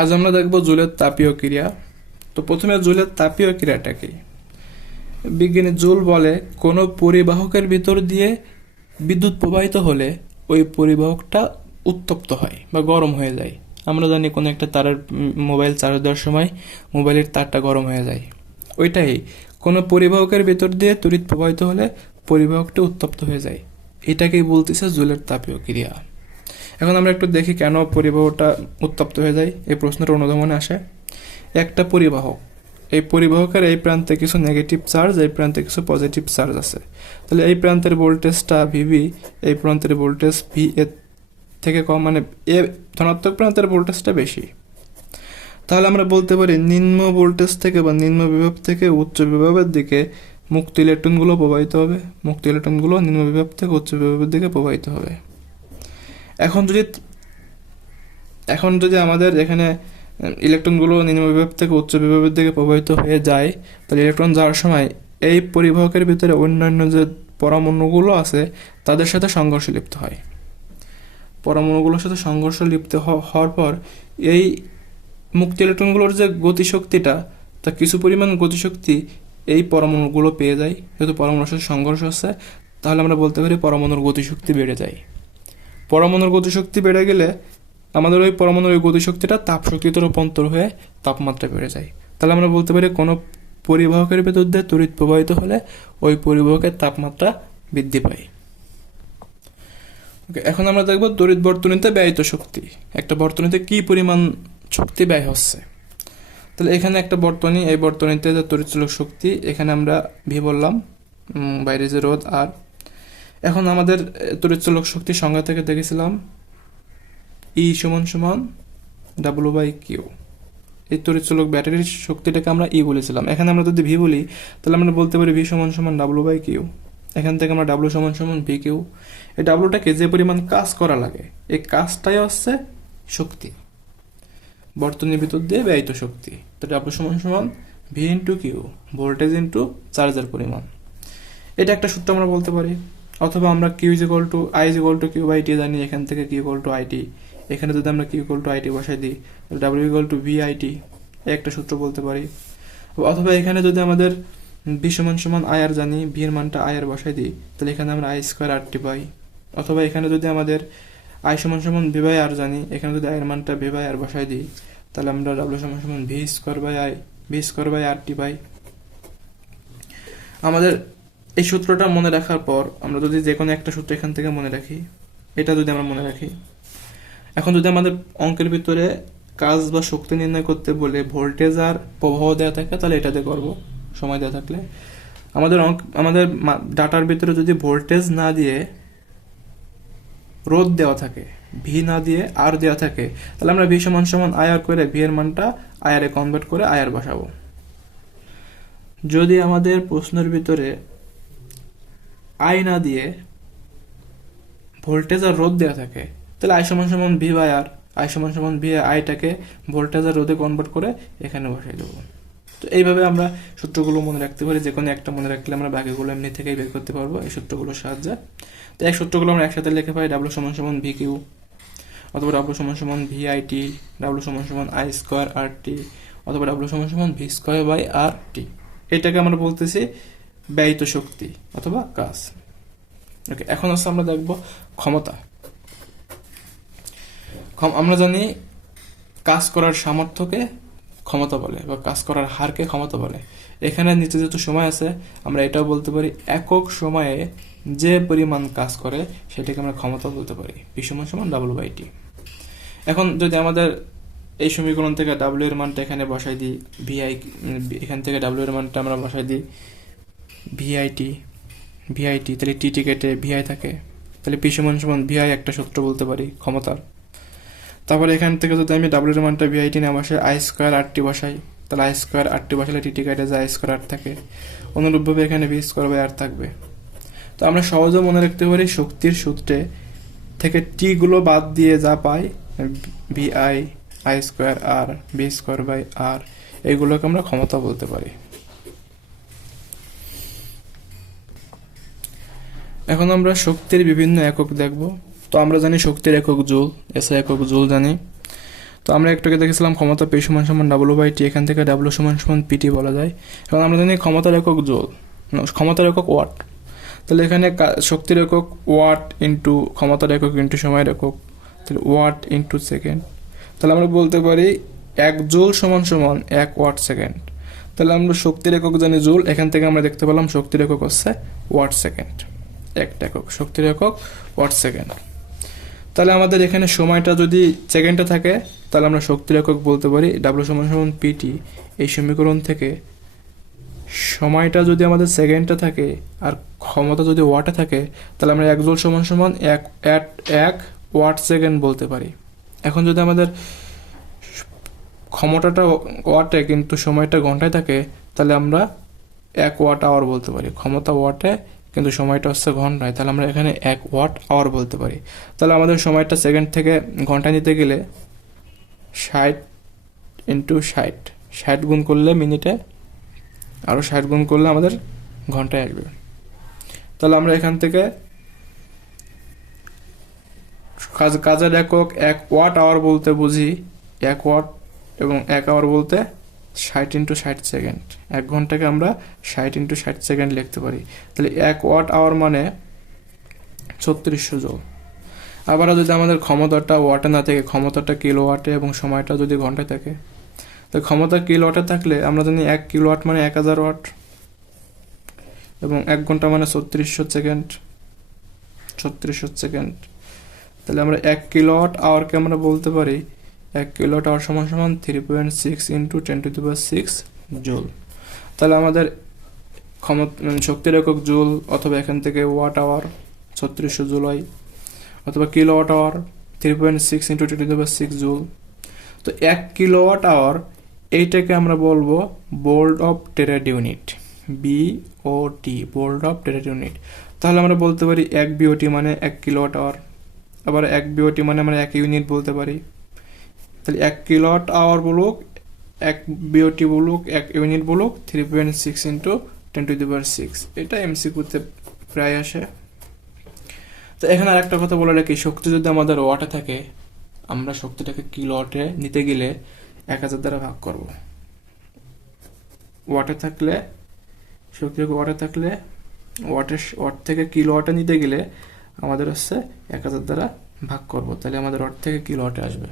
আজ আমরা দেখব জুলের তাপীয় ক্রিয়া। তো প্রথমে জুলের তাপীয় ক্রিয়াটা কি? বিজ্ঞানী জুল বলে কোনো পরিবাহকের ভিতর দিয়ে বিদ্যুৎ প্রবাহিত হলে ওই পরিবাহকটা উত্তপ্ত হয় বা গরম হয়ে যায়। আমরা জানি কোনো একটা তারের মোবাইল চার্জ দেওয়ার সময় মোবাইলের তারটা গরম হয়ে যায়, ওইটাই কোনো পরিবাহকের ভিতর দিয়ে তড়িৎ প্রবাহিত হলে পরিবাহকটা উত্তপ্ত হয়ে যায়। এটাকেই বলতেছে জুলের তাপীয় ক্রিয়া। এখন আমরা একটু দেখি কেন পরিবাহকটা উত্তপ্ত হয়ে যায়, এই প্রশ্নটা অনুধাবনে আসে। একটা পরিবাহক, এই পরিবাহকের এই প্রান্তে কিছু নেগেটিভ চার্জ, এই প্রান্তে কিছু পজিটিভ চার্জ আছে। তাহলে এই প্রান্তের ভোল্টেজটা ভিভি, এই প্রান্তের ভোল্টেজ ভি এর থেকে কম, মানে এ ধনাত্মক প্রান্তের ভোল্টেজটা বেশি। তাহলে আমরা বলতে পারি নিম্ন ভোল্টেজ থেকে বা নিম্ন বিভব থেকে উচ্চ বিভবের দিকে মুক্ত ইলেকট্রনগুলো প্রবাহিত হবে, মুক্ত ইলেকট্রনগুলো নিম্ন বিভব থেকে উচ্চ বিভবের দিকে প্রবাহিত হবে। এখন যদি আমাদের এখানে ইলেকট্রনগুলো নিম্ন বিভব থেকে উচ্চ বিভবের দিকে প্রবাহিত হয়ে যায়, তাহলে ইলেকট্রন যাওয়ার সময় এই পরিবাহকের ভিতরে অন্যান্য যে পরমাণুগুলো আছে তাদের সাথে সংঘর্ষ লিপ্ত হয়। পরমাণুগুলোর সাথে সংঘর্ষ লিপ্ত হওয়ার পর এই মুক্ত ইলেকট্রনগুলোর যে গতিশক্তিটা, তা কিছু পরিমাণ গতিশক্তি এই পরমাণুগুলো পেয়ে যায়। যেহেতু পরমাণুর সাথে সংঘর্ষ হচ্ছে, তাহলে আমরা বলতে পারি পরমাণুর গতিশক্তি বেড়ে যায়। পরমাণুর গতিশক্তি বেড়ে গেলে আমাদের ওই পরমাণুর ওই গতিশক্তিটা তাপশক্তিতে রূপান্তর হয়ে তাপমাত্রা বেড়ে যায়। তাহলে আমরা বলতে পারি কোনো পরিবাহকের ভেতর দিয়ে তড়িৎ প্রবাহিত হলে ওই পরিবাহকের তাপমাত্রা বৃদ্ধি পায়। ওকে, এখন আমরা দেখব তড়িৎ বর্তনীতে ব্যয়িত শক্তি। একটা বর্তনীতে কি পরিমাণ শক্তি ব্যয় হচ্ছে। তাহলে এখানে একটা বর্তনী, এই বর্তনীতে যে তড়িৎচলক শক্তি, এখানে আমরা ভি বললাম, বাইরে যে রোধ আর। এখন আমাদের তড়িৎচলক শক্তির সংজ্ঞা থেকে দেখেছিলাম ই সমান সমান ডাব্লু বাই কিউ। এই তড়িৎচলক ব্যাটারির শক্তিটাকে আমরা ই বলেছিলাম। এখানে আমরা যদি ভি বলি, তাহলে আমরা বলতে পারি ভি সমান সমান ডাব্লু বাই কিউ। এখান থেকে আমরা ডাব্লু সমান সমান ভি কিউ। এই ডাব্লুটাকে যে পরিমাণ কাজ করা লাগে, এই কাজটাই হচ্ছে শক্তি, বর্তনীর ভিতর দিয়ে ব্যয়িত শক্তি। তো ডাব্লু সমান সমান V into Q, voltage into চার্জের পরিমাণ। এটা একটা সূত্র আমরা বলতে পারি। অথবা আমরা Q is equal to I is equal to Q by T জানি, এখান থেকে কিউ ইকুয়াল টু আইটি। এখানে যদি আমরা কিউ ইকুয়াল টু আইটি বসাই দিই, W equal to V IT, একটা সূত্র বলতে পারি। অথবা এখানে যদি আমাদের ভি সমান সমান আই আর জানি, ভি এর মানটা আই আর বসাই দিই, তাহলে এখানে আমরা আই স্কোয়ার আর টি পাই। অথবা এখানে যদি আমাদের আই সমান সমান ভি বাই আর জানি, এখানে যদি আই এর মানটা ভি বাই আর বসাই দিই, তাহলে আমরা ডাব্লিউ সমান সমান V square by I, V square by R T পাই। আমাদের এই সূত্রটা মনে রাখার পর আমরা যদি যে কোনো একটা সূত্র এখান থেকে মনে রাখি, এটা যদি আমরা মনে রাখি, এখন যদি আমাদের অঙ্কের ভিতরে কাজ বা শক্তি নির্ণয় করতে বলে ভোল্টেজ আর প্রবাহ দেওয়া থাকে, তাহলে এটা দিয়ে করবো সময় দেওয়া থাকলে। আমাদের ডাটার ভিতরে যদি ভোল্টেজ না দিয়ে রোধ দেওয়া থাকে, ভি না দিয়ে আর দেওয়া থাকে, তাহলে আমরা ভি সমান সমান আয়ার করে ভি এর মানটা আয়ারে কনভার্ট করে আয়ার বসাবো। যদি আমাদের প্রশ্নের ভিতরে আই না দিয়ে ভোল্টেজ আর রোধ দেওয়া থাকে, তাহলে আই সমান সমান ভি বাই আর, আই সমান সমান ভি আইটাকে ভোল্টেজ আর রোধে কনভার্ট করে এখানে বসাই দেবো। তো এইভাবে আমরা সূত্রগুলো মনে রাখতে পারি। যে কোনো একটা মনে রাখলে আমরা বাকিগুলো এমনি থেকেই বের করতে পারবো এই সূত্রগুলোর সাহায্যে। তো এই সূত্রগুলো আমরা একসাথে লিখে পাই ডাব্লু সমান সমান ভি কিউ, অথবা ডাব্লু সমান সমান ভি আই টি, ডাব্লু সমান সমান আই স্কোয়ার আর টি, অথবা ডাব্লু সমান সমান ভি স্কোয়ার বাই আর টি। এটাকে আমরা বলতেছি ব্যয়িত শক্তি অথবা কাজ। ওকে, এখন হচ্ছে আমরা দেখব ক্ষমতা। আমরা জানি কাজ করার সামর্থ্যকে ক্ষমতা বলে বা কাজ করার হারকে ক্ষমতা বলে। এখানে নিচে যেহেতু সময় আছে, আমরা এটাও বলতে পারি একক সময়ে যে পরিমাণ কাজ করে সেটাকে আমরা ক্ষমতা বলতে পারি, পি সমান সমান ডাব্লু বাই টি। এখন যদি আমাদের এই সমীকরণ থেকে ডাব্লু এর মানটা এখানে বসাই দিই, ভিআই, এখান থেকে ডাব্লু এর মানটা আমরা বসাই দিই ভিআইটি, তাহলে টি কেটে ভিআই থাকে, তাহলে পি সমান সমান ভিআই একটা সূত্র বলতে পারি ক্ষমতার। তারপরে এখান থেকে যদি আমি ডাব্লু এর মানটা ভিআইটি না বসাই আই স্কোয়ার আর টি বসাই, তাহলে আই স্কোয়ার আর টি বসালে টি কেটে যায় আই স্কোয়ার আর থাকে। অনুরূপভাবে এখানে ভি স্কোয়ার বাই আর থাকবে। তো আমরা সহজে মনে রাখতে পারি শক্তির সূত্রে থেকে টি গুলো বাদ দিয়ে যা পাই, V I, I square R, V square by R, এইগুলোকে আমরা ক্ষমতা বলতে পারি। এখন আমরা শক্তির বিভিন্ন একক দেখব। তো আমরা জানি শক্তির একক জুল, এসআই একক জুল জানি। তো তো আমরা একটু আগে দেখেছিলাম ক্ষমতা পি সমান সমান W/T, এখান থেকে W সমান সমান PT বলা যায়। এবং আমরা জানি ক্ষমতার একক জুল, ক্ষমতার একক ওয়াট। তাহলে এখানে শক্তির একক ওয়াট ইন্টু ক্ষমতার একক ইন্টু সময়ের একক, তাহলে ওয়াট ইন্টু সেকেন্ড। তাহলে আমরা বলতে পারি 1 জুল সমান সমান 1 ওয়াট সেকেন্ড। তাহলে আমরা শক্তির একক জানি জুল, এখান থেকে আমরা দেখতে পেলাম শক্তির একক হচ্ছে ওয়াট সেকেন্ড, একটা একক শক্তির একক ওয়াট সেকেন্ড। তাহলে আমাদের এখানে সময়টা যদি সেকেন্ডে থাকে তাহলে আমরা শক্তির একক বলতে পারি W সমান সমান PT। এই সমীকরণ থেকে সময়টা যদি আমাদের সেকেন্ডে থাকে আর ক্ষমতা যদি ওয়াটে থাকে তাহলে আমরা 1 জুল সমান সমান 1 ওয়াট সেকেন্ড বলতে পারি। এখন যদি আমাদের ক্ষমতাটা ওয়াটে কিন্তু সময়টা ঘন্টায় থাকে তাহলে আমরা 1 ওয়াট আওয়ার বলতে পারি। ক্ষমতা ওয়াটে কিন্তু সময়টা হচ্ছে ঘন্টায়, তাহলে আমরা এখানে 1 ওয়াট আওয়ার বলতে পারি। তাহলে আমাদের সময়টা সেকেন্ড থেকে ঘন্টায় নিতে গেলে 60 ইন্টু 60 গুণ করলে মিনিটে, আরও 60 গুণ করলে আমাদের ঘন্টায় আসবে। তাহলে আমরা এখান থেকে কাজের একক 1 ওয়াট আওয়ার বলতে বুঝি 1 ওয়াট, এবং 1 আওয়ার বলতে 60 ইন্টু 60 সেকেন্ড। 1 ঘন্টাকে আমরা 60 ইন্টু 60 সেকেন্ড লিখতে পারি। তাহলে 1 ওয়াট আওয়ার মানে 3600 জুল। আবার যদি আমাদের ক্ষমতাটা ওয়াটে না থাকে, ক্ষমতাটা কিলো ওয়াটে এবং সময়টা যদি ঘন্টায় থাকে, তো ক্ষমতা কিলো ওয়াটে থাকলে আমরা জানি 1 কিলো ওয়াট মানে 1000 ওয়াট, এবং 1 ঘন্টা মানে 3600 সেকেন্ড, 3600 সেকেন্ড। তাহলে আমরা 1 কিলো ওয়াট আওয়ারকে আমরা বলতে পারি 1 কিলো ওয়াট আওয়ার সমান সমান 3.6 ইন্টু 10⁶ জুল। তাহলে আমাদের শক্তির একক জুল, অথবা এখান থেকে ওয়াট আওয়ার 3600 জুল হয়, অথবা kilo watt hour 3.6 into 10⁶ joule. তো 1 কিলো ওয়াট আওয়ার এইটাকে আমরা বলবো board of trade unit, BOT, board of trade unit. তাহলে আমরা বলতে পারি 1 BOT মানে 1 কিলো ওয়াট আওয়ার, আবার 1 BOT মানে আমরা 1 ইউনিট বলতে পারি। তাহলে 1 কিলো ওয়াট আওয়ার বলুক, 1 BOT বলুক, 1 ইউনিট বলুক, 3.6 ইন্টু 10⁶। এটা MCQতে প্রায় আসে। তো এখানে আরেকটা কথা বলে রাখি, শক্তি যদি আমাদের ওয়াটে থাকে আমরা শক্তিটাকে কিলো ওয়াটে নিতে গেলে 1000 দ্বারা ভাগ করব। ওয়াটে থাকলে শক্তিটাকে ওয়াটে থাকলে ওয়াট থেকে কিলো ওয়াটে নিতে গেলে আমাদের হচ্ছে 1000 দ্বারা ভাগ করব, তাহলে আমাদের ওয়াট থেকে কিলো ওয়াটে আসবে।